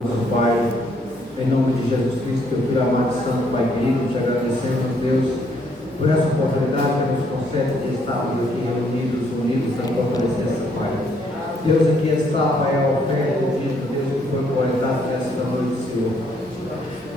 Nosso Pai, em nome de Jesus Cristo, teu Filho amado e santo, Pai querido, te agradecemos, Deus, por essa oportunidade que nos concede de estarmos aqui unidos na tua presença, Pai. Deus, aqui está, Pai, a oferta do dízimo, Deus, que foi coletado nesta noite, Senhor.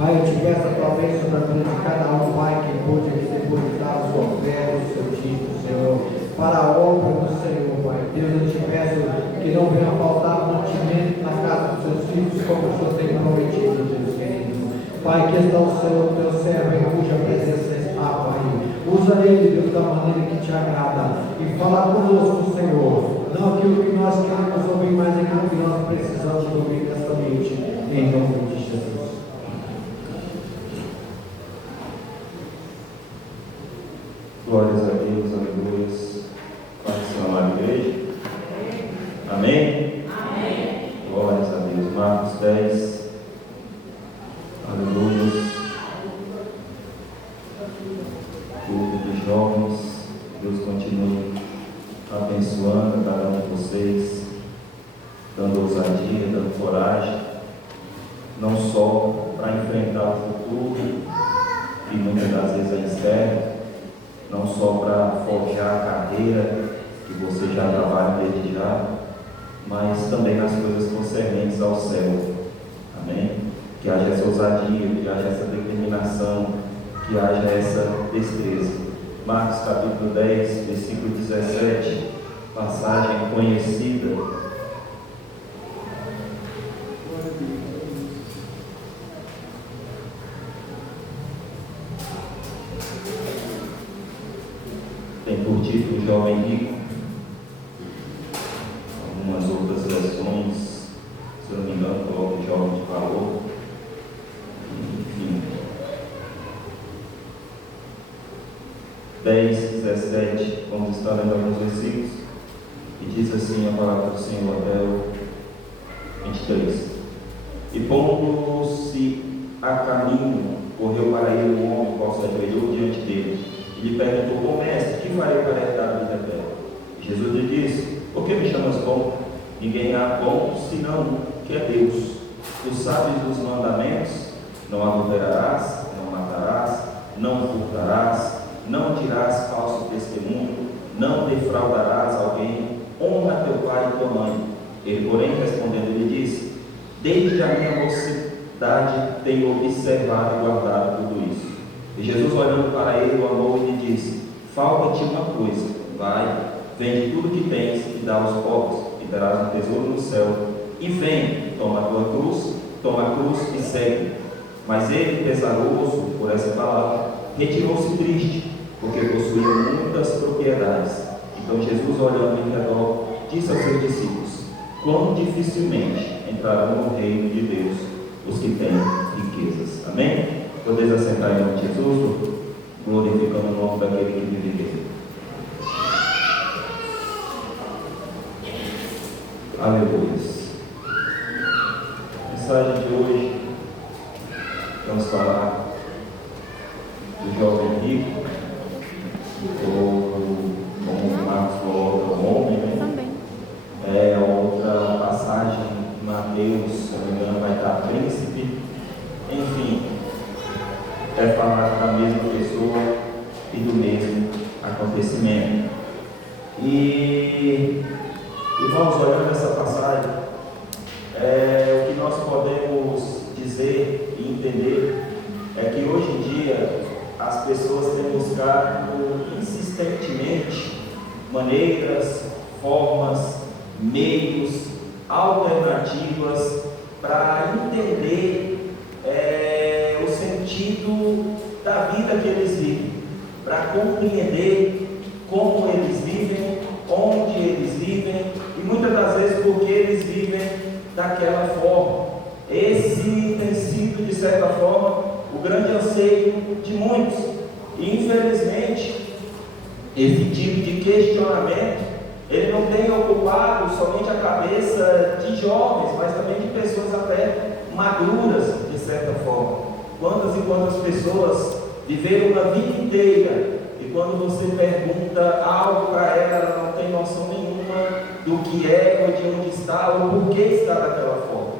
Pai, eu te peço a tua bênção na vida de cada um, Pai, que pôde aqui depositar a sua oferta, o seu dízimo, Senhor, para a obra do Senhor, Pai. Deus, eu te peço que não venha faltar mantimento na casa dos seus filhos, como o Senhor tem prometido, Deus querido. Pai, que está o Senhor, teu servo, em cuja presença está, Pai. Usa ele, Deus, da maneira que te agrada. E fala conosco, Senhor. Não aquilo que nós queremos ouvir, mas aquilo que nós precisamos ouvir nesta noite. Em nome de Jesus. Glórias a Deus, aleluia. Paz do Senhor, amada igreja. Amém? Amém. Glórias a Deus. Marcos 10. Aleluia. Culto dos jovens. Deus continue abençoando cada um de vocês, dando ousadia, dando coragem, não só para enfrentar o futuro, que muitas das vezes é incerto, não só para forjar a carreira que você já trabalha desde já, mas também nas coisas concernentes ao céu. Amém? Que haja essa ousadia, que haja essa determinação, que haja essa destreza. Marcos capítulo 10, versículo 17, passagem conhecida. Tem por título Jovem Rico. Algumas outras versões, se eu não me engano, coloca o Jovem de Valor. Enfim. 10, 17, vamos estar lendo alguns versículos. E diz assim a palavra do Senhor até o 23. E pondo-se a caminho, correu para ele um homem, qual se ajoelhou diante dele. E lhe perguntou: bom mestre, que farei para herdar a vida eterna? E Jesus lhe disse: por que me chamas bom? Ninguém há bom senão que é Deus. Tu sabes os mandamentos: não adulterarás, não matarás, não furtarás, não dirás falso testemunho, não defraudarás alguém, honra teu pai e tua mãe. Ele, porém, respondendo, lhe disse: desde a minha mocidade tenho observado e guardado tudo isso. E Jesus, olhando para ele, o amou e lhe disse: falta-te uma coisa, vai, vende tudo que tens e dá aos pobres, e terás um tesouro no céu. E vem, toma a cruz e segue. Mas ele, pesaroso por essa palavra, retirou-se triste, porque possuía muitas propriedades. Então Jesus, olhando em redor, disse aos seus discípulos: quão dificilmente entrarão no reino de Deus os que têm riquezas. Amém? Podeis assentar em nome de Jesus, glorificando o nome daquele que vive dele. Aleluia. Mensagem de hoje, vamos falar do jovem rico, ou como o Marcos coloca, o homem, né? Também. É outra passagem de Mateus, se não me engano, vai estar príncipe. Enfim, é falar da mesma pessoa e do mesmo acontecimento. E vamos olhando essa passagem, o que nós podemos dizer e entender é que hoje em dia as pessoas têm buscado insistentemente maneiras, formas, meios, alternativas para entender o sentido da vida que eles vivem, para compreender como eles vivem, onde eles vivem e muitas das vezes porque eles vivem daquela forma. Esse tem sido, de certa forma, o grande anseio de muitos. E infelizmente, esse tipo de questionamento ele não tem ocupado somente a cabeça de jovens, mas também de pessoas até maduras, de certa forma. Quantas e quantas pessoas viveram uma vida inteira e quando você pergunta algo para ela, ela não tem noção nenhuma do que é, ou de onde está, ou por que está daquela forma.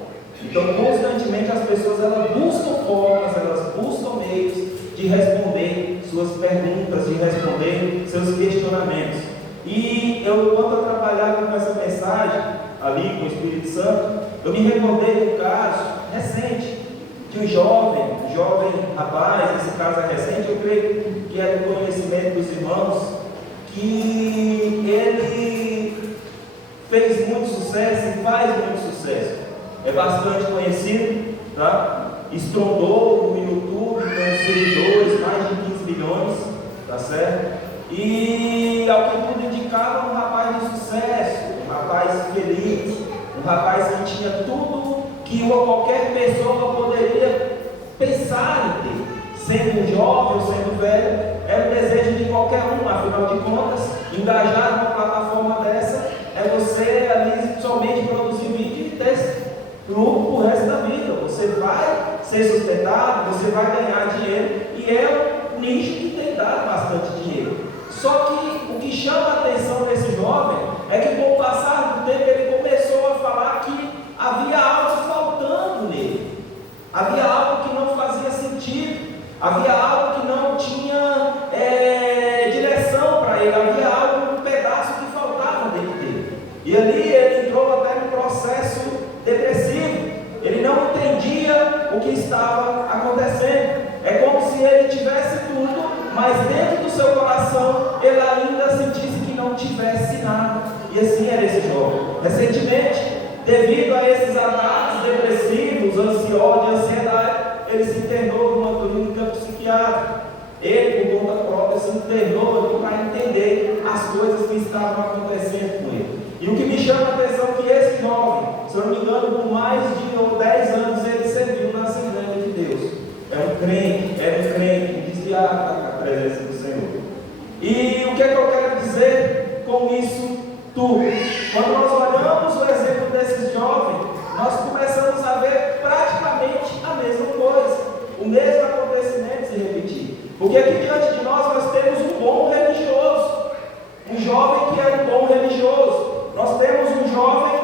Então, constantemente as pessoas elas buscam formas, elas buscam meios de responder suas perguntas, de responder seus questionamentos. E eu, quando eu trabalhava com essa mensagem ali com o Espírito Santo, eu me recordei de um caso recente de um jovem rapaz, esse caso é recente, eu creio que é do conhecimento dos irmãos, que ele fez muito sucesso e faz muito sucesso. É bastante conhecido, tá? Estrondou no YouTube com seguidores, mais de 15 milhões, tá certo? E ao que tudo indicava, um rapaz de sucesso, um rapaz feliz, um rapaz que tinha tudo que qualquer pessoa poderia pensar em ter, sendo jovem ou sendo velho, era o desejo de qualquer um. Afinal de contas, engajar numa plataforma dessa é você ali somente produzir vídeo e ter lucro pro resto da vida. Você vai ser sustentado, você vai ganhar dinheiro, e é um nicho que tem dado bastante dinheiro. Só que o que chama a atenção desse jovem é que, com o passar do tempo, ele começou a falar que havia algo faltando nele, havia algo que não fazia sentido, havia algo que não tinha direção para ele, havia algo, um pedaço que faltava dentro dele. E ali ele entrou até num processo depressivo. Ele não entendia o que estava acontecendo. É como se ele tivesse tudo, mas dentro do seu coração ele ainda sentisse que não tivesse nada. E assim era esse jovem. Recentemente, devido a esses ataques depressivos, ansiosos, ansiedade, ele se internou numa clínica psiquiátrica. Ele, por conta própria, se internou para entender as coisas que estavam acontecendo com ele. E o que me chama a atenção é que esse jovem, se eu não me engano, por mais de 10 anos, ele serviu na Assembleia de Deus. Era um crente, desviado da presença do Senhor. E o que é que eu quero dizer com isso tudo? Quando nós olhamos o exemplo desses jovens, nós começamos a ver praticamente a mesma coisa, o mesmo acontecimento se repetir. Porque aqui diante de nós temos um bom religioso, um jovem que é um bom religioso. Nós temos um jovem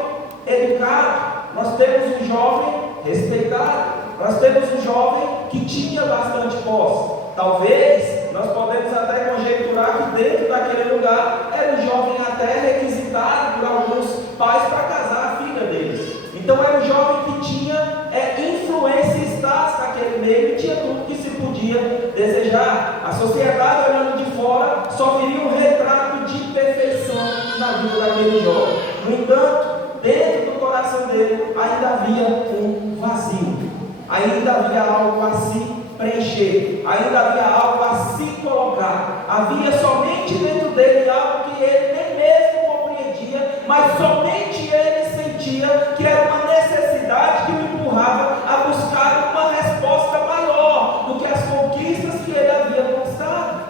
educado, nós temos um jovem respeitado, nós temos um jovem que tinha bastante posse. Talvez nós podemos até conjecturar que dentro daquele lugar era um jovem até requisitado por alguns pais para casar a filha deles. Então era um jovem que tinha influência e status naquele meio, e tinha tudo que se podia desejar. A sociedade, olhando de fora, só viria um retrato de perfeição na vida daquele jovem. No entanto, dentro do coração dele ainda havia um vazio, ainda havia algo a se preencher, ainda havia algo a se colocar. Havia somente dentro dele algo que ele nem mesmo compreendia, mas somente ele sentia que era uma necessidade que o empurrava a buscar uma resposta maior do que as conquistas que ele havia conquistado.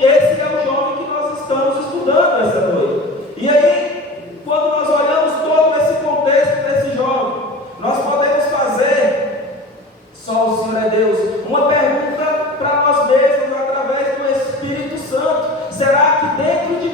Esse é o jovem que nós estamos estudando essa noite. E aí, quando nós olhamos todo esse contexto desse jovem, nós podemos fazer, só o Senhor é Deus, uma pergunta para nós mesmos através do Espírito Santo. Será que dentro de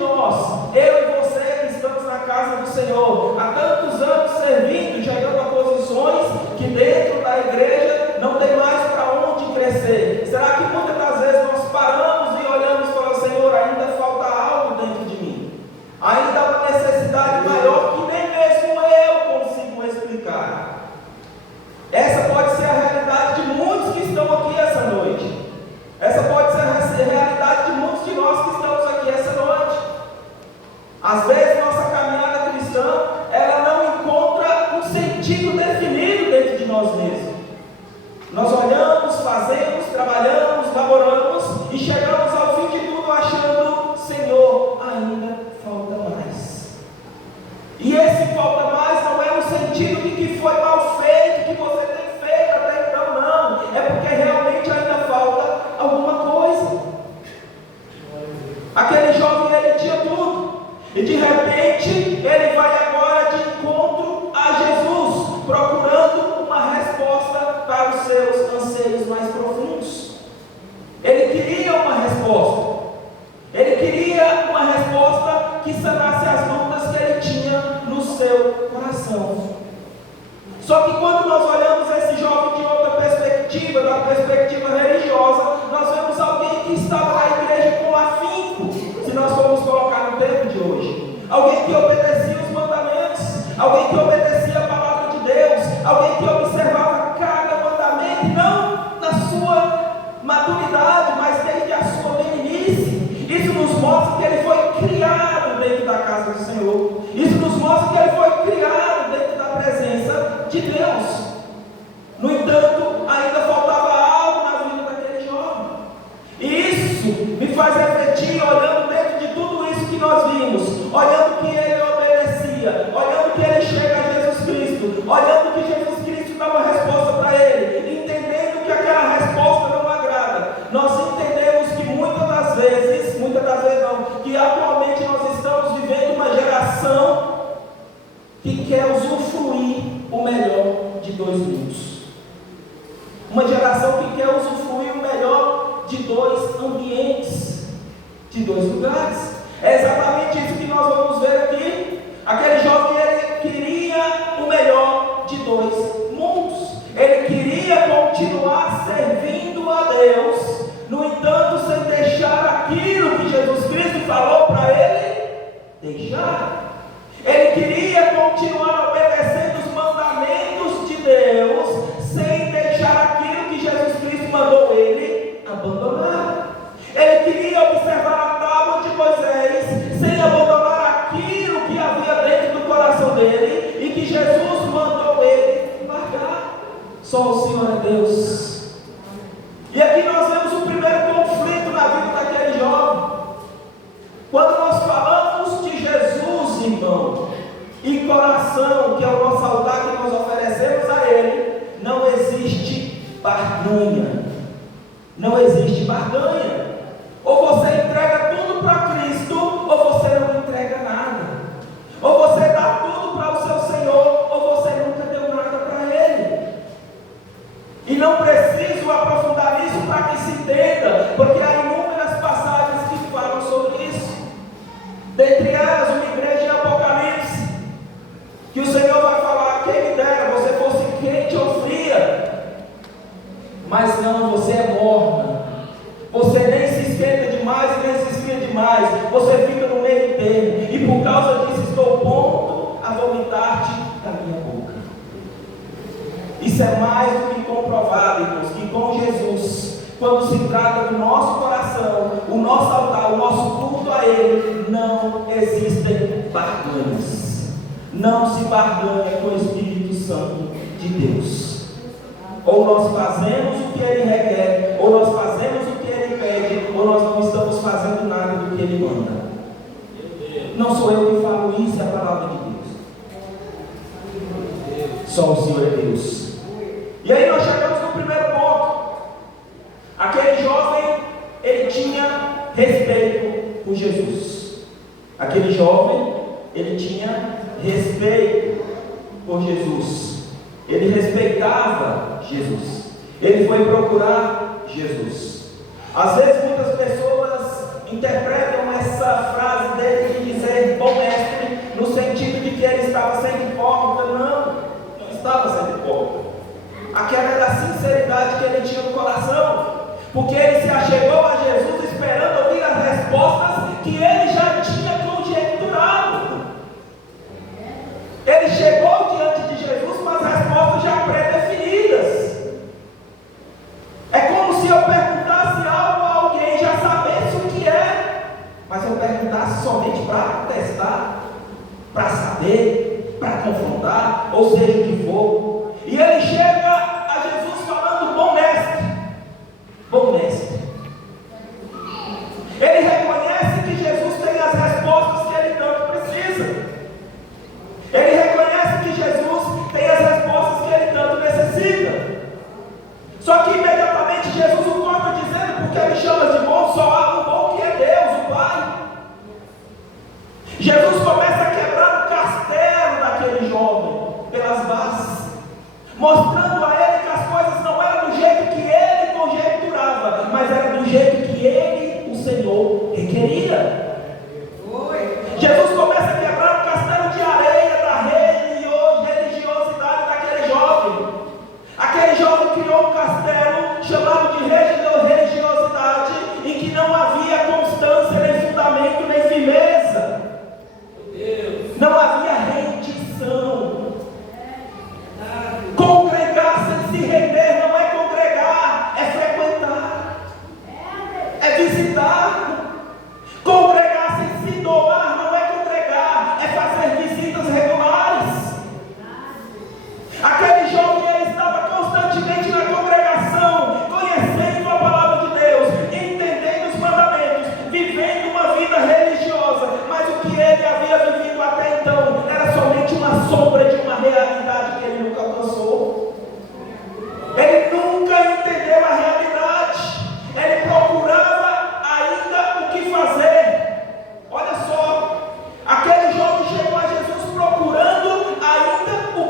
coração. Só que quando nós olhamos esse jovem de outra perspectiva, da perspectiva religiosa, nós vemos alguém que estava na igreja com afinco, se nós formos colocar no tempo de hoje. Alguém que obedecia os mandamentos, alguém que obedecia a palavra de Deus, alguém que observava cada mandamento, não na sua maturidade, mas desde a sua meninice. Isso nos mostra que ele foi criado dentro da casa do Senhor. Isso nos mostra que ele foi criado dentro da presença de Deus. No entanto, ainda faltava algo na vida daquele jovem. E isso me faz refletir, olhando dentro de tudo isso que nós vimos, olhando que ele obedecia, olhando que ele chega a Jesus Cristo, olhando que Jesus Cristo dá uma resposta para ele, entendendo que aquela resposta não agrada. Nós entendemos que muitas das vezes não, que atualmente nós estamos vivendo uma geração que quer usufruir o melhor de dois mundos. Uma geração que quer usufruir o melhor de dois ambientes, de dois lugares. É exatamente isso que nós vamos ver aqui. Aquele jovem, ele queria o melhor de dois mundos. Ele queria continuar servindo a Deus, no entanto, sem deixar aquilo que Jesus Cristo falou para ele deixar. Ele queria continuar obedecendo os mandamentos de Deus, sem deixar aquilo que Jesus Cristo mandou ele abandonar. Ele queria observar a tábua de Moisés, sem abandonar aquilo que havia dentro do coração dele, e que Jesus mandou ele largar. Só o Senhor é Deus. E aqui nós vemos o primeiro conflito na vida daquele jovem. Quando nós falamos de Jesus, irmão, e coração, que é o nosso altar que nós oferecemos a Ele, não existe barganha. Não existe barganha. Ou você entrega tudo para Cristo, ou você não entrega nada. Ou você dá tudo para o seu Senhor, ou você nunca deu nada para Ele. E não preciso aprofundar nisso para que se entenda, porque há inúmeras passagens que falam sobre isso. Dentre elas, uma igreja em Apocalipse, que o Senhor vai falar: quem me dera você fosse quente ou fria, mas não, você é morna. Você nem se esquenta demais e nem se esfria demais, você fica no meio termo, e por causa disso estou pronto a vomitar-te da minha boca. Isso é mais do que comprovado, irmãos, que com Jesus, quando se trata do nosso coração, o nosso altar, o nosso culto a Ele, não existem barganhas. Não se barganha com o Espírito Santo de Deus. Ou nós fazemos o que Ele requer, ou nós fazemos o que Ele pede, ou nós não estamos fazendo nada do que Ele manda. Não sou eu que falo isso, é a palavra de Deus. Só o Senhor é Deus. E aí nós chegamos no primeiro ponto. Aquele jovem, ele tinha respeito por Jesus. Aquele jovem, ele tinha respeito por Jesus. Ele respeitava Jesus. Ele foi procurar Jesus. Às vezes muitas pessoas interpretam essa frase dele de dizer bom mestre, no sentido de que ele estava sendo hipócrita. Não estava sendo hipócrita. Aquela era a sinceridade que ele tinha no coração, porque ele se achegou a Jesus esperando ouvir as respostas que ele já tinha conjecturado. Ele chegou diante de Jesus com as respostas já pré-definidas. É como se eu perguntasse algo a alguém, já sabesse o que é, mas eu perguntasse somente para testar, para saber, para confrontar, ou seja, o que for. E ele chega a Jesus falando: bom mestre, bom mestre. Ele reconhece que Jesus tem as respostas que ele tanto precisa. Ele reconhece que Jesus tem as respostas que ele tanto necessita. Só que imediatamente Jesus o corta dizendo: porque me chamas de bom? Só há um bom, que é Deus, o Pai. Jesus começa a quebrar o castelo daquele jovem pelas bases, mostrando a ele que as coisas não eram do jeito que ele conjecturava, mas era do jeito que ele, o Senhor, requeria. Jesus começa a quebrar o castelo de areia da religiosidade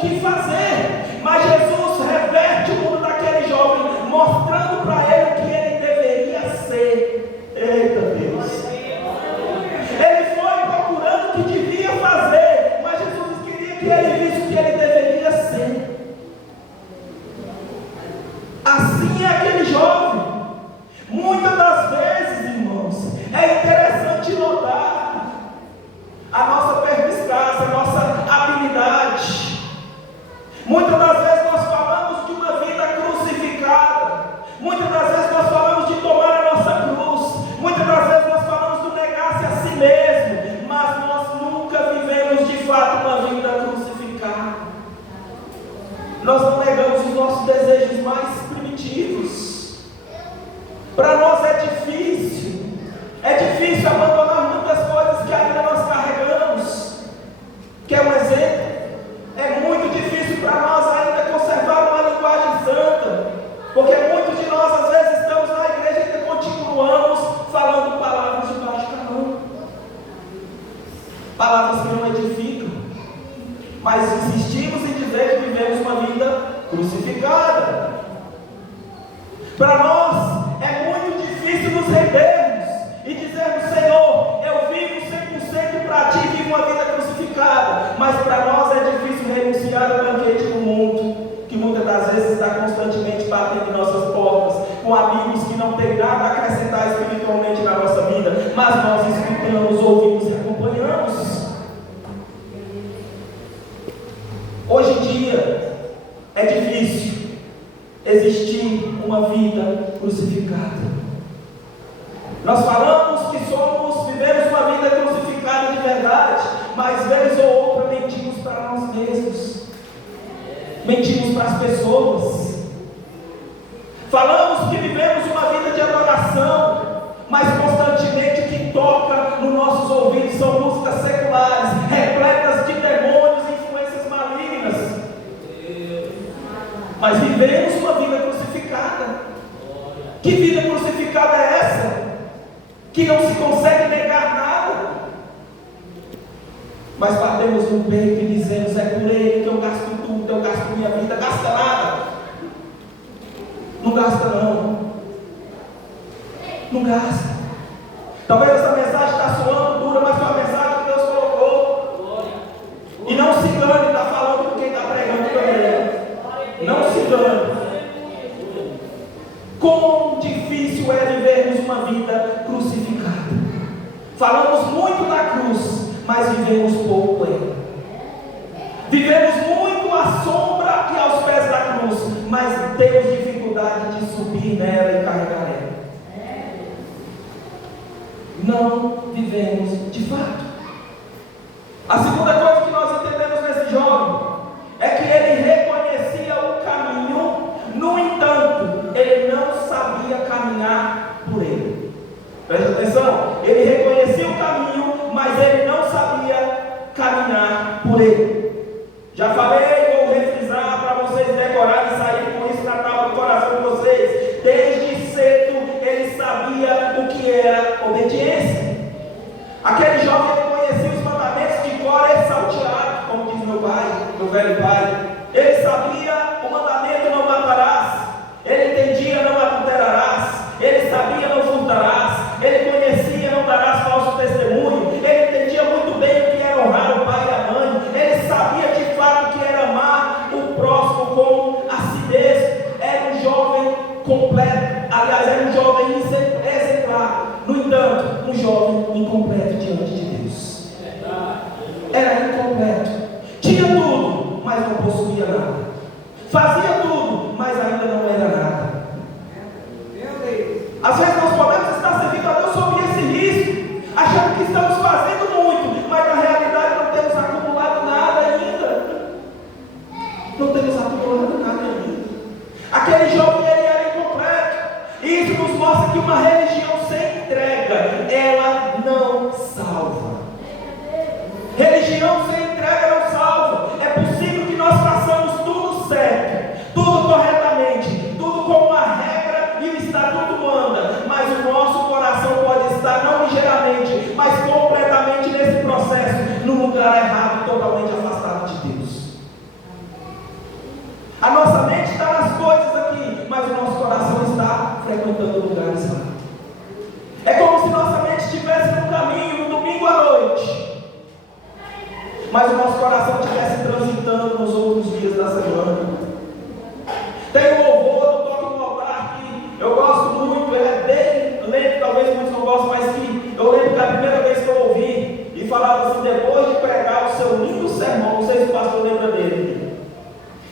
que fazer. Mas Jesus reverte o mundo daquele jovem, mostrando para ele o que ele deveria ser. Eita Deus! Ele foi procurando o que devia fazer, mas Jesus queria que ele visse o que ele deveria ser. Assim é aquele jovem. Muitas das vezes, irmãos, é interessante notar a nossa perspicácia, a nossa habilidade. Muitas das vezes nós falamos de uma vida crucificada. Muitas das vezes nós falamos de tomar a nossa cruz. Muitas das vezes nós falamos do negar-se a si mesmo. Mas nós nunca vivemos de fato uma vida crucificada. Nós não negamos os nossos desejos mais primitivos. Para nós é difícil abandonar muitas coisas que ainda nós carregamos. Quer um exemplo? É muito difícil para nós ainda conservar uma linguagem santa, porque muitos de nós às vezes estamos na igreja e ainda continuamos falando palavras de baixo calão, palavras que não edificam, mas insistimos em dizer que vivemos uma vida crucificada. Para nós é muito difícil nos rendermos e dizermos: Senhor, eu vivo 100% para Ti, vivo uma vida crucificada. Mas para nós é difícil renunciar ao banquete do mundo, que muitas das vezes está constantemente batendo em nossas portas, com amigos que não têm nada a acrescentar espiritualmente na nossa vida, mas nós escutamos, ouvimos e acompanhamos. Hoje em dia é difícil existir uma vida crucificada. Nós falamos que vivemos uma vida crucificada de verdade, mas vez ou outra mentimos para nós mesmos, mentimos para as pessoas. Falamos que vivemos uma vida de adoração, mas constantemente o que toca nos nossos ouvidos são músicas seculares, repletas de demônios e influências malignas. Mas vivemos uma vida crucificada. Que vida crucificada é essa? Que não se consegue negar nada, mas batemos no peito e dizemos: é por Ele que eu gasto tudo, eu gasto minha vida. Gasta nada. Não gasta não gasta. Talvez essa mensagem está soando dura, mas foi a mensagem que Deus colocou. E não se engane, está falando com quem está pregando também. Não se engane. Quão difícil é vivermos uma vida crucificada. Falamos muito da cruz, mas vivemos pouco ainda. Vivemos muito à sombra e aos pés da cruz, mas temos dificuldade de subir nela e carregar ela. Não vivemos de fato. A segunda coisa que nós entendemos nesse jovem é que ele reconhecia o caminho, no entanto, ele não sabia caminhar por ele. Preste atenção, ele reconhecia o caminho, mas ele não sabia caminhar por ele. Já falei, vou refrisar para vocês decorarem e saírem com isso na tábua do coração de vocês. Desde cedo ele sabia o que era obediência. Aquele jovem conhecia os mandamentos de cor e salteado, como diz meu pai, meu velho pai. Ele sabia o mandamento: não matarás. Ele entendia: não adulterarás. Ele sabia: não furtarás. Ele conhecia: não darás falso testemunho. Ele entendia muito bem o que era honrar o pai e a mãe. Ele sabia de fato o que era amar o próximo como a si mesmo. Era um jovem completo, aliás, era um jovem exemplar. No entanto, um jovem incompleto diante de Deus. Era incompleto. Tinha tudo, mas não possuía nada. Fazia tudo, mas ainda não era nada. Às vezes nós podemos estar servindo a Deus sob esse risco, achando que estamos fazendo muito, mas na realidade não temos acumulado nada ainda. Não temos acumulado nada ainda. Aquele jovem, ele era incompleto. E isso nos mostra que uma religião sem entrega, ela não salva. Religião sem entrega não salva. É possível que nós façamos tudo certo, tudo corretamente, tudo como uma regra e o estatuto manda, mas o nosso coração pode estar não ligeiramente, mas completamente nesse processo, no lugar errado, totalmente afastado de Deus. A nossa mente está nas coisas aqui, mas o nosso coração está frequentando lugares lá. É como se nossa mente estivesse no caminho, no domingo à noite, mas o nosso coração estivesse transitando nos outros dias da semana. Tem um louvor do Toque no Altar que eu gosto muito, ele é bem lento, talvez muitos não gostem, mas que eu lembro da primeira vez que eu ouvi, e falava assim: depois de pregar o seu lindo sermão, não sei se o pastor lembra dele,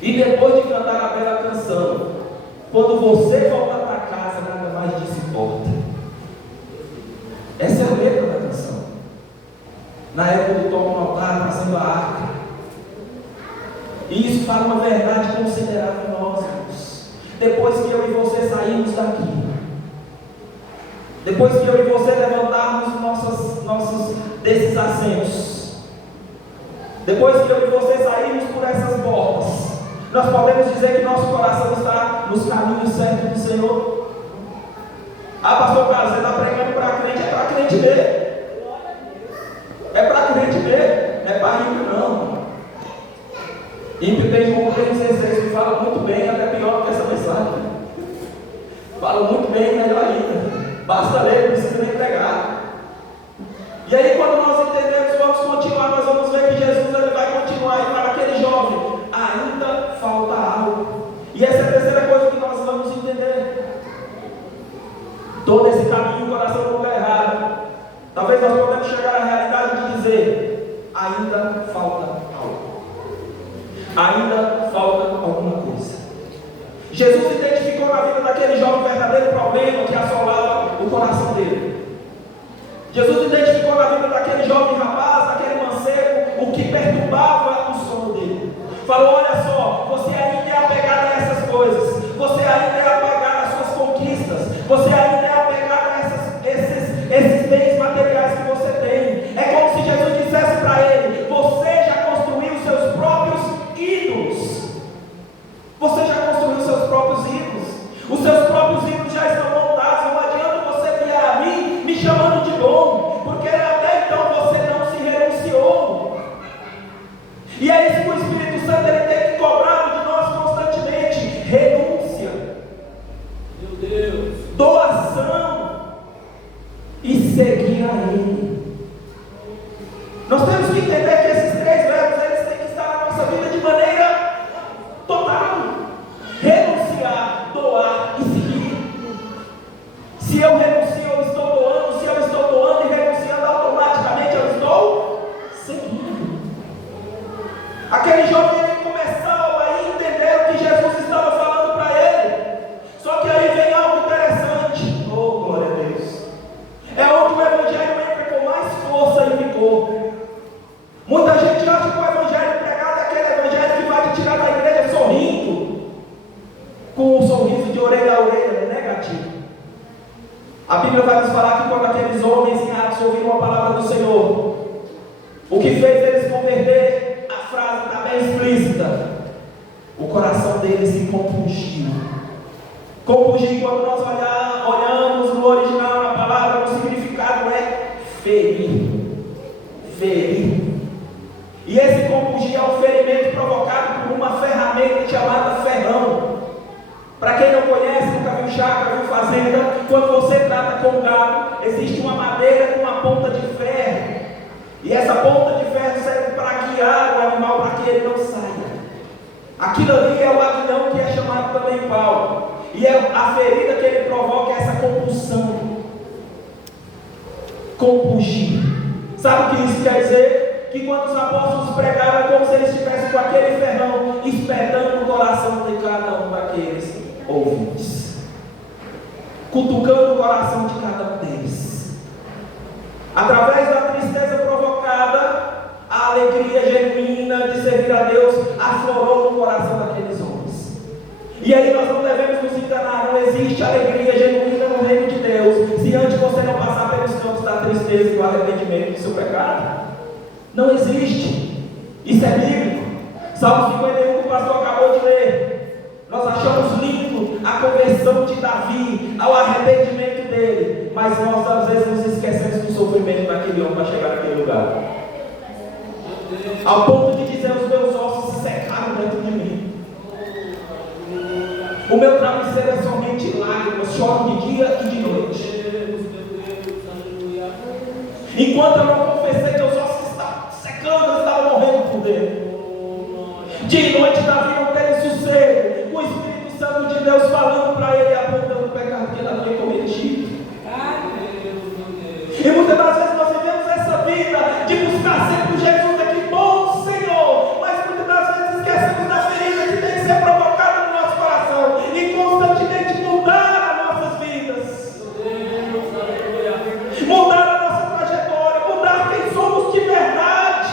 e depois de cantar a bela canção, quando você voltar para casa, nada mais disso importa. Essa é a letra da canção. Na época do Toque no Altar, trazendo a arca. E isso fala uma verdade considerável em nós, irmãos. Depois que eu e você sairmos daqui, depois que eu e você levantarmos nossos desses assentos, depois que eu e você sairmos por essas portas, nós podemos dizer que nosso coração está nos caminhos certos do Senhor. Ah, pastor Carlos, você está pregando para crente, é para crente ver. É para crente ver, não é para ímpio não. Ímpio tem João 3,16 que fala muito bem, até pior do que essa mensagem. Fala muito bem, melhor ainda. Basta ler, não precisa nem pregar. E aí, quando nós entendemos, vamos continuar, nós vamos ver que Jesus ele vai continuar e para aquele jovem, ainda falta algo. E essa é a terceira coisa que nós vamos entender. Todo esse caminho, o coração no lugar errado. Talvez nós podemos chegar à realidade de dizer: ainda falta algo. Ainda falta alguma coisa. Jesus identificou na vida daquele jovem o verdadeiro problema que assolava o coração dele. Jesus identificou na vida daquele jovem rapaz, daquele mancebo, o que perturbava o sono dele. Falou: olha só, você ainda é apegado a essas coisas, você ainda é apegado às suas conquistas, você ainda é apegado a esses bens materiais que você tem. É como se Jesus dissesse para ele: você já construiu seus próprios ídolos. Você já construiu seus próprios ídolos. Os seus próprios ídolos já estão montados. Não adianta você vier a mim me chamando de bom, porque até então você não se renunciou. E é isso que o Espírito Santo ele tem que cobrar de nós constantemente: renúncia, meu Deus, doação e seguir a Ele. Nós temos que entender que esses três verbos eles têm que estar na nossa vida de maneira total: renunciar, doar e seguir. Se eu renuncio, eu estou doando. Se eu estou doando e renunciando, automaticamente eu estou seguindo. Aquele jovem ele começou a entender o que Jesus estava falando para ele. Só que aí vem algo interessante. Oh, glória a Deus. É onde o evangelho entra com mais força e vigor. Muita gente acha que o evangelho pregado é aquele evangelho que vai te tirar da igreja sorrindo, com um sorriso de orelha a orelha, é negativo. A Bíblia vai nos falar que quando aqueles homens em Atos ouviram a palavra do Senhor, o que fez eles converter, a frase está bem explícita: o coração deles se compungiu. Compungir, quando nós olhamos no original, na palavra, o significado é ferir. Ferir. E esse compungir é um ferimento provocado por uma ferramenta chamada ferrão. Para quem não conhece, nunca viu chácara, viu fazenda, quando você trata com gado, existe uma madeira com uma ponta de ferro. E essa ponta de ferro serve para guiar o animal para que ele não saia. Aquilo ali é o aguilhão, que é chamado também pau. E é a ferida que ele provoca, essa compulsão. Compungir. Sabe o que isso quer dizer? Que quando os apóstolos pregaram, é como se eles estivessem com aquele ferrão espetando o coração de cada um daqueles ouvintes, cutucando o coração de cada um deles. Através da tristeza provocada, a alegria genuína de servir a Deus aflorou no coração daqueles homens. E aí nós não devemos nos enganar: não existe alegria genuína no reino de Deus se antes você não passar pelos campos da tristeza e do arrependimento do seu pecado. Não existe. Isso é bíblico. Salmo 51 que o pastor acabou de ler. Nós achamos lindo a conversão de Davi, ao arrependimento dele, mas nós às vezes nos esquecemos do sofrimento daquele homem para chegar naquele lugar, ao ponto de dizer: os meus ossos se secaram dentro de mim. O meu travesseiro é somente lágrimas, choro de dia e de noite. Enquanto eu não confessei, Deus só estava secando, eu estava morrendo por dentro. De noite, Davi não teve sossego. O Espírito Santo de Deus falando para ele, apontando o pecado que ele havia cometido. E muitas das vezes nós vivemos essa vida de buscar sempre Jesus aqui, bom Senhor, mas muitas das vezes esquecemos da ferida que tem que ser provocada no nosso coração e constantemente mudar as nossas vidas, mudar a nossa trajetória, mudar quem somos de verdade.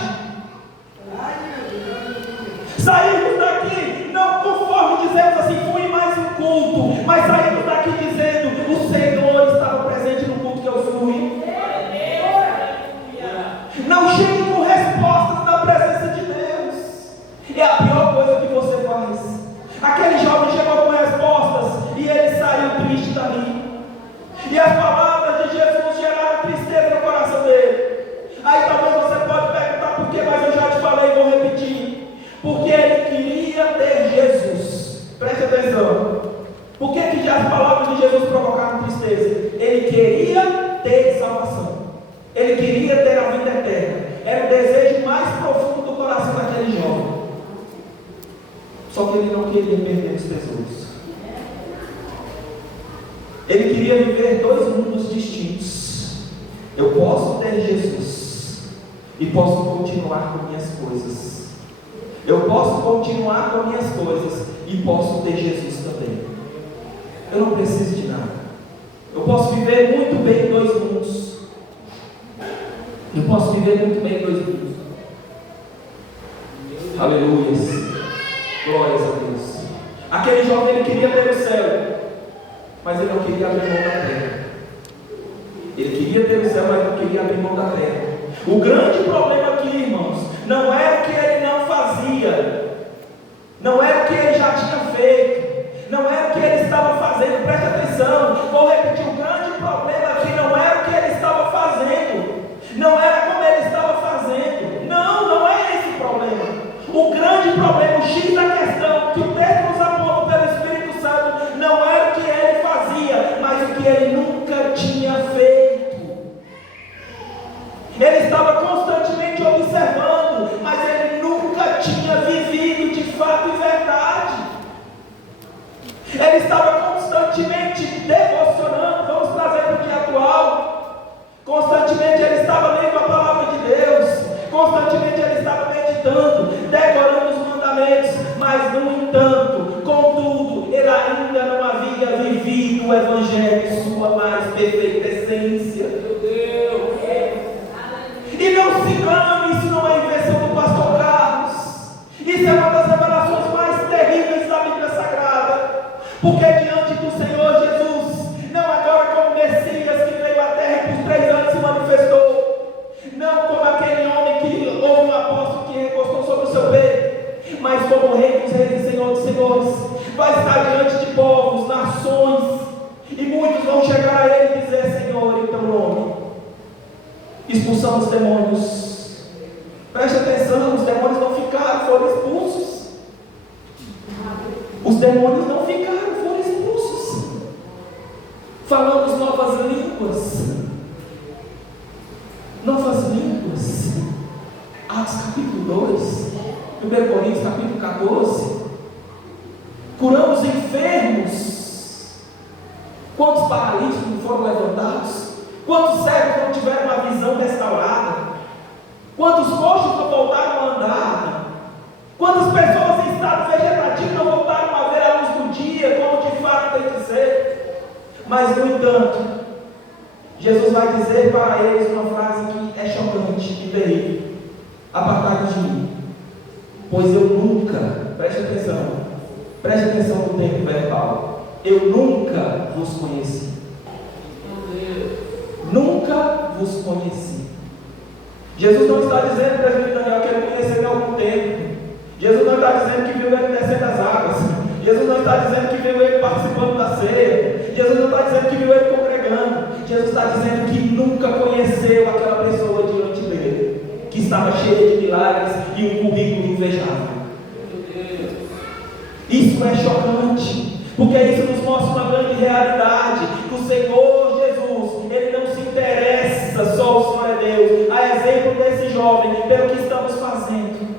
Saímos daqui não conforme dizemos assim, fui mais um culto, mas saímos daqui dizendo, o Senhor estava presente no culto que eu fui. Não chegue com respostas na presença de Deus. É a pior coisa que você faz. Aquele jovem chegou com respostas e ele saiu triste dali. E as palavras de Jesus geraram tristeza no coração dele. Aí talvez você pode perguntar por quê, mas eu já te falei e vou repetir. Porque ele queria ter Jesus. Preste atenção. Por que as palavras de Jesus provocaram tristeza? Ele queria ter salvação. Ele queria ter a vida eterna. Era o desejo mais profundo do coração daquele jovem. Só que ele não queria perder os tesouros. Ele queria viver dois mundos distintos. Eu posso ter Jesus e posso continuar com minhas coisas. Eu posso continuar com minhas coisas e posso ter Jesus também. Eu não preciso de nada. Eu posso viver muito bem em dois mundos. Eu posso viver muito bem em dois mundos. Aleluia. Glórias a Deus. Aquele jovem, ele queria ter o céu, mas ele não queria abrir mão da terra. Ele queria ter o céu, mas não queria abrir mão da terra. O grande problema aqui, irmãos, não é o que ele não fazia, não é o que ele já tinha feito, não é o que ele estava fazendo. Preste atenção, vou repetir: o grande problema aqui não era o que ele estava fazendo, não era como ele estava fazendo. Não é esse o problema. O grande problema, o X da questão, que o texto nos aponta pelo Espírito Santo, não era o que ele fazia, mas o que ele nunca tinha feito. Ele estava constantemente observando, mas ele nunca tinha vivido de fato e verdade. Ele estava constantemente devocionando, vamos trazer para o dia atual. Constantemente ele estava lendo a palavra de Deus, constantemente ele estava meditando, decorando os mandamentos, mas no entanto, contudo, ele ainda não havia vivido o Evangelho em sua mais perfeita essência. Meu Deus! E não se engane, isso não é invenção do pastor Carlos. Isso é uma das revelações mais terríveis da Bíblia Sagrada. Porque diante do Senhor Jesus, não agora como Messias que veio à terra e por 3 anos se manifestou, não como aquele homem que, ou um apóstolo que recostou sobre o seu peito, mas como Rei dos Reis e Senhor dos Senhores, vai estar diante de povos, nações, e muitos vão chegar a ele e dizer: Senhor, em teu nome expulsamos os demônios. Preste atenção, os demônios não ficaram, foram expulsos. Os demônios não ficaram, foram expulsos. Falamos novas línguas. Novas línguas. Atos capítulo 2, 1 Coríntios capítulo 14. Curamos enfermos. Quantos paralíticos não foram levantados? Quantos cegos não tiveram uma visão restaurada? Quantos coxos não voltaram a andar? Quantas pessoas em estado vegetativo não voltaram a ver a luz do dia, como de fato tem que ser? Mas, no entanto, Jesus vai dizer para eles uma frase que é chocante e terrível: apartai-vos de mim, pois eu nunca, preste atenção no tempo verbal, eu nunca vos conheci. Nunca vos conheci. Jesus não está dizendo para o presbítero Daniel que ele conheceu em algum tempo. Jesus não está dizendo que viu ele descendo das águas. Jesus não está dizendo que viu ele participando da ceia. Jesus não está dizendo que viu ele congregando. Jesus está dizendo que nunca conheceu aquela pessoa diante dele, que estava cheia de milagres e um currículo invejável. Isso é chocante, Porque isso nos mostra uma grande realidade, que o Senhor Jesus, Ele não se interessa só o Senhor é Deus, a exemplo desse jovem, pelo que estamos fazendo,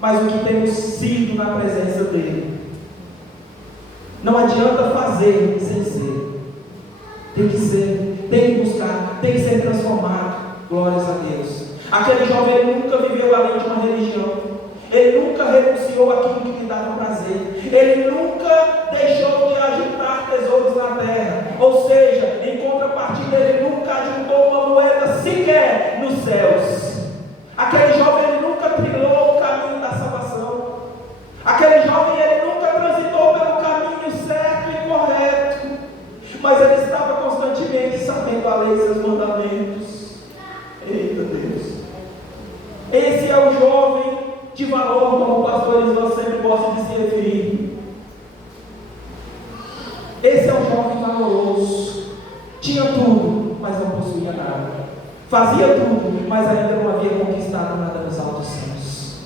mas o que temos sido na presença dEle. Não adianta fazer sem ser, tem que ser, tem que buscar, tem que ser transformado. Glórias a Deus. Aquele jovem, ele nunca viveu além de uma religião. Ele nunca renunciou àquilo que lhe dava prazer. Ele nunca deixou de ajuntar tesouros na terra. Ou seja, em contrapartida, ele nunca ajuntou uma moeda sequer nos céus. Aquele jovem, ele nunca trilhou o caminho da salvação. Aquele jovem, ele nunca transitou pelo caminho certo e correto. Mas ele estava constantemente sabendo a lei e seus mandamentos. Eita Deus. Esse é o jovem de valor, como o pastor Eliseu sempre gosta de se referir. Esse é um jovem valoroso. Tinha tudo, mas não possuía nada. Fazia tudo, mas ainda não havia conquistado nada nos altos céus.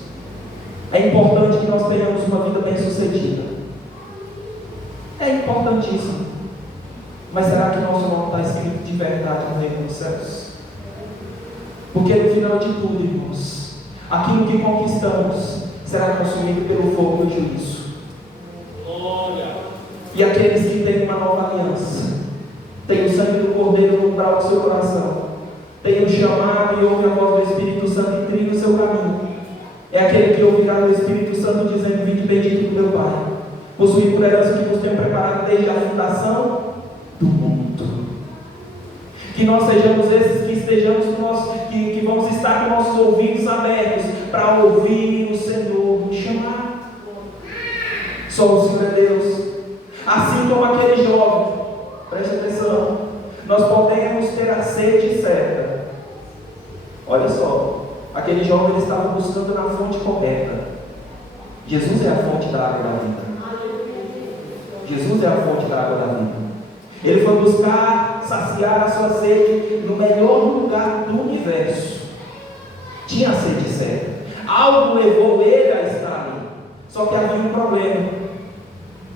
É importante que nós tenhamos uma vida bem-sucedida. É importantíssimo. Mas será que nosso nome está escrito de verdade no reino dos céus? Porque no final de tudo, irmãos, aquilo que conquistamos será consumido pelo fogo do juízo. E aqueles que têm uma nova aliança, têm o sangue do Cordeiro no umbral do seu coração, têm o chamado e ouve a voz do Espírito Santo e trilha o seu caminho. É aquele que ouvirá do Espírito Santo dizendo: vinde bendito do meu Pai, possuir por herança que vos tenho preparado desde a fundação do mundo. Que nós sejamos esses que estejamos que vamos estar com nossos ouvidos abertos para ouvir o Senhor nos chamar. Só o Senhor é Deus. Assim como aquele jovem, preste atenção, nós podemos ter a sede certa. Olha só, aquele jovem ele estava buscando na fonte correta. Jesus é a fonte da água da vida. Jesus é a fonte da água da vida. Ele foi buscar saciar a sua sede no melhor lugar do universo. Tinha a sede certa. Algo levou ele a estar ali. Só que havia um problema.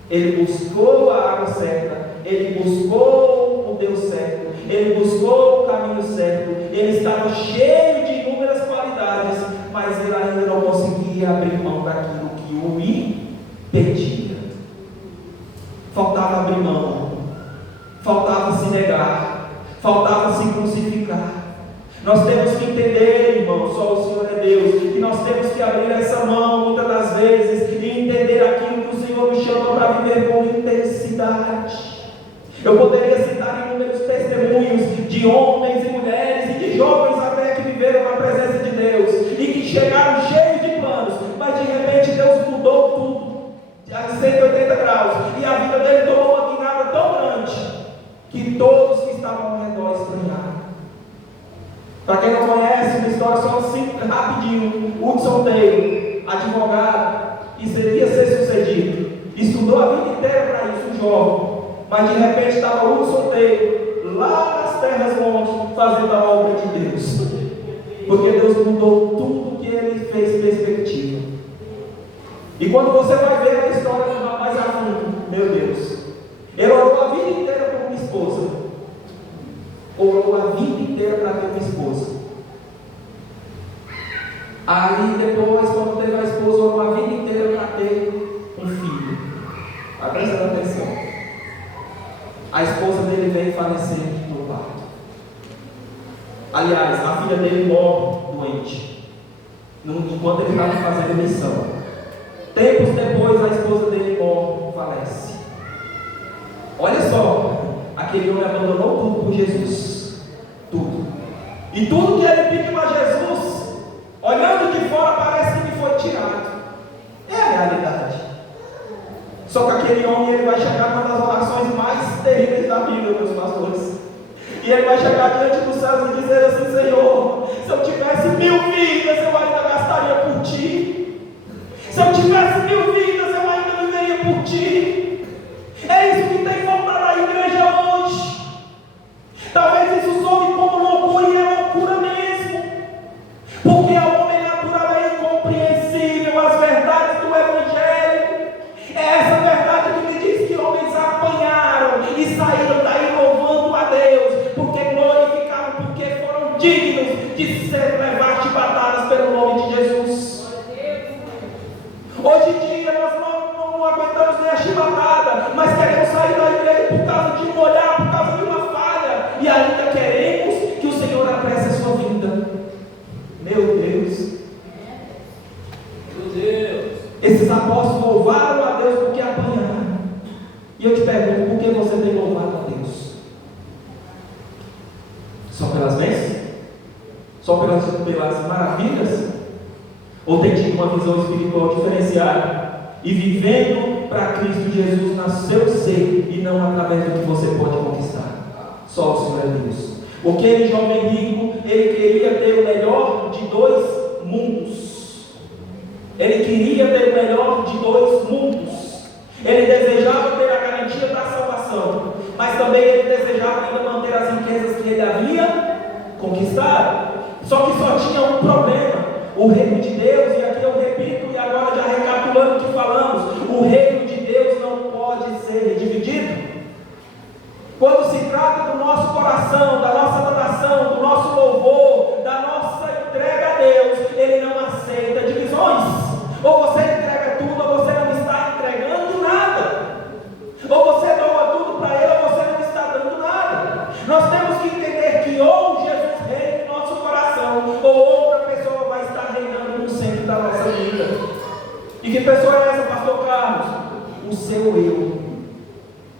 Ele buscou a água certa. Ele buscou o Deus certo. Ele buscou o caminho certo. Ele estava cheio de inúmeras qualidades, mas ele ainda não conseguia abrir mão daquilo que o impedia. Faltava abrir mão. Faltava se negar, faltava se crucificar. Nós temos que entender, irmão, só o Senhor é Deus, que nós temos que abrir essa mão muitas das vezes e entender aquilo que o Senhor nos chama para viver com intensidade. Eu poderia citar inúmeros testemunhos de homens e mulheres e de jovens até que viveram na presença de Deus e que chegaram cheios de planos, mas de repente Deus mudou tudo a 180 graus e a vida dele tomou uma guinada tão grande que todos que estavam ao redor estranharam. Para quem não conhece, uma história só assim, rapidinho. Hudson Taylor, advogado, e seria ser sucedido. Estudou a vida inteira para isso, um jovem. Mas de repente estava Hudson Taylor, lá nas terras longe, fazendo a obra de Deus. Porque Deus mudou tudo que ele fez perspectiva. E quando você vai ver a história mais a fundo, meu Deus, ele orou a vida inteira por uma esposa. Orou a vida inteira para ter uma esposa. Aí depois, quando teve a esposa, orou a vida inteira para ter um filho. Vai prestando atenção. A esposa dele veio falecer no parto. Aliás, a filha dele morre doente, enquanto ele estava fazendo missão. Tempos depois, a esposa dele morre, falece. Olha só, aquele homem abandonou tudo por Jesus. Tudo. E tudo que ele pediu a Jesus, olhando de fora, parece que foi tirado. É a realidade. Só que aquele homem, ele vai chegar numa das orações mais terríveis da Bíblia, meus pastores. E ele vai chegar diante dos céus e dizer assim: Senhor, se eu tivesse 1000 vidas, eu ainda gastaria por ti. Se eu tivesse 1000 vidas, eu ainda viveria por ti. É isso que tem faltado à igreja hoje. Talvez isso soe como loucura, e é loucura mesmo. Porque ao homem natural é incompreensível as verdades do Evangelho. É essa verdade que me diz que homens causa de um olhar, por causa de uma falha, e ainda queremos que o Senhor apresse a sua vinda. Meu Deus! Meu Deus! Esses apóstolos louvaram a Deus porque apanharam. E eu te pergunto, por que você tem louvado a Deus? Só pelas bênçãos? Só pelas maravilhas? Ou tem tido uma visão espiritual diferenciada e vivendo para Cristo Jesus no seu ser e não através do que você pode conquistar? Só o Senhor é Deus. Aquele jovem rico, ele queria ter o melhor de dois mundos. Ele queria ter o melhor de dois mundos. Ele desejava ter a garantia da salvação, mas também ele desejava ainda manter as riquezas que ele havia conquistado. Só que só tinha um problema. O reino de Deus, e aqui eu repito, e agora já recapitulando o que falamos, o reino de Deus não pode ser dividido. Quando se trata do nosso coração, da nossa adoração, do nosso louvor, da nossa entrega a Deus, Ele não aceita divisões. Ou você entrega tudo, ou você não está entregando nada. Ou você doa tudo para Ele, ou você não está dando nada. Nós temos que entender que ou Jesus reina em nosso coração, ou outra pessoa vai estar reinando no centro da nossa vida. E que pessoa é essa, pastor Carlos? O seu eu.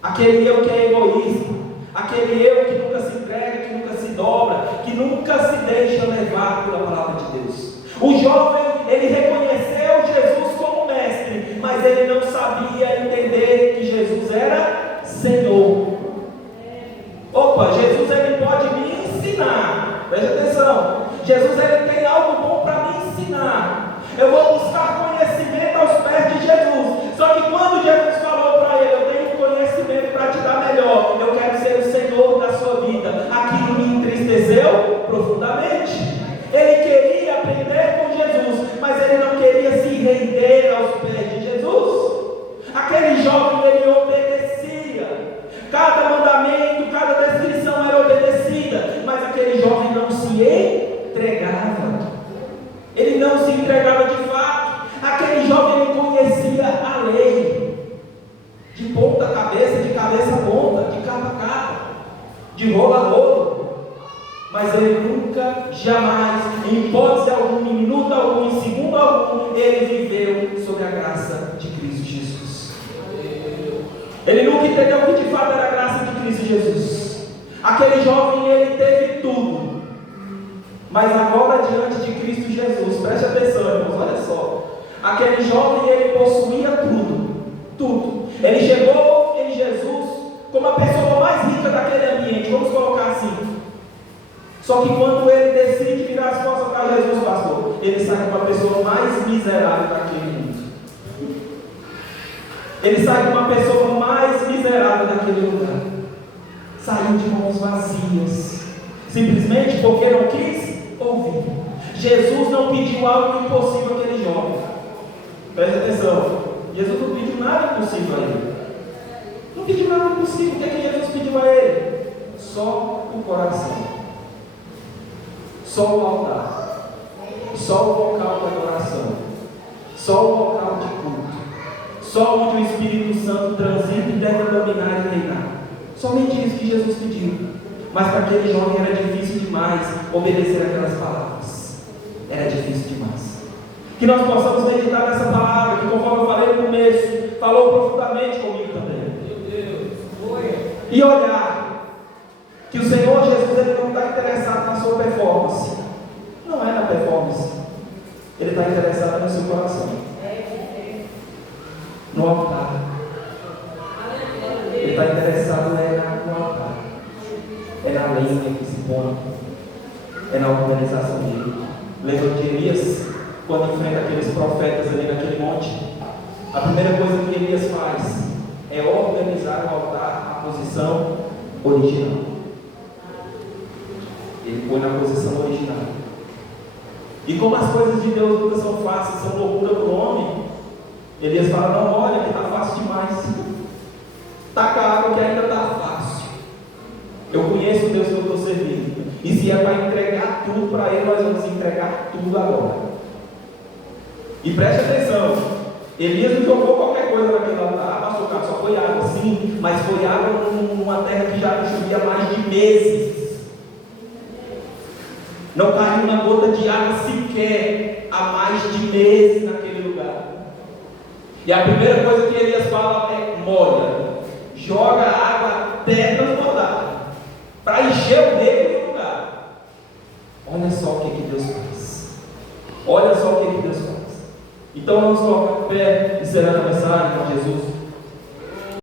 Aquele eu que é egoísta, aquele eu que nunca se entrega, que nunca se dobra, que nunca se deixa levar pela palavra de Deus. O jovem, ele reconheceu Jesus como mestre, mas ele não sabia entender que Jesus era Senhor. Opa, Jesus ele pode me ensinar, preste atenção, Jesus ele tem algo bom para me ensinar. Eu vou buscar conhecimento aos pés de Jesus. Só que quando Jesus falou para ele, eu tenho conhecimento para te dar melhor, eu quero ser o Senhor da sua vida, aquilo me entristeceu profundamente. Ele queria aprender com Jesus, mas ele não queria se render aos pés de Jesus. Aquele jovem, ele obedecia. Cada mandamento, cada descrição era obedecida, mas aquele jovem não se entregava. Ele não se entregava de fato. Aquele jovem, ele conhecia a lei de ponta a cabeça, de cabeça a ponta, de capa a capa, de rolo a rolo, mas ele nunca, jamais, em hipótese alguma, em minuto algum, em segundo algum, ele viveu sob a graça de Cristo Jesus. Ele nunca entendeu que de fato era a graça de Cristo Jesus. Aquele jovem, ele teve tudo, mas agora diante de Cristo Jesus, preste atenção, irmãos, olha só. Aquele jovem, ele possuía tudo. Ele chegou em Jesus como a pessoa mais rica daquele ambiente, vamos colocar assim. Só que quando ele decide virar as costas para Jesus, pastor, ele sai como a pessoa mais miserável daquele mundo. Ele sai como a pessoa mais miserável daquele lugar. Saiu de mãos vazias, simplesmente porque não quis ouvir. Jesus não pediu algo impossível àquele jovem. Preste atenção, Jesus não pediu nada impossível a ele. Não pediu nada impossível. O que é que Jesus pediu a ele? Só o coração, só o altar, só o local de adoração, só o local de culto, só onde o Espírito Santo transita e deve dominar e reinar. Somente isso que Jesus pediu. Mas para aquele jovem era difícil demais obedecer aquelas palavras. Era difícil demais. Que nós possamos meditar nessa palavra, que conforme eu falei no começo, falou profundamente comigo também. Meu Deus. E olhar que o Senhor Jesus, ele não está interessado na sua performance. Não é na performance. Ele está interessado no seu coração, no altar. Ele está interessado no altar. É na lenha que se põe, é na organização dele. Lembra de Elias, quando enfrenta aqueles profetas ali naquele monte? A primeira coisa que Elias faz é organizar o altar na posição original. Ele põe na posição original. E como as coisas de Deus nunca são fáceis, são loucura para o homem, Elias fala: não, olha que está fácil demais. Taca água que ainda está fácil. Eu conheço o Deus que eu estou servindo. E se é para entregar tudo para Ele, nós vamos entregar tudo agora. E preste atenção: Elias não jogou qualquer coisa naquele altar, pastor Carlos, só foi água sim, mas foi água numa terra que já não chovia há mais de meses. Não caiu uma gota de água sequer há mais de meses naquele lugar. E a primeira coisa que Elias fala é: molha, joga a água até transbordar, para encher o meio do lugar. Olha só o que Deus faz. Olha só o que Deus faz. Então vamos colocar o pé, encerrando a mensagem com Jesus.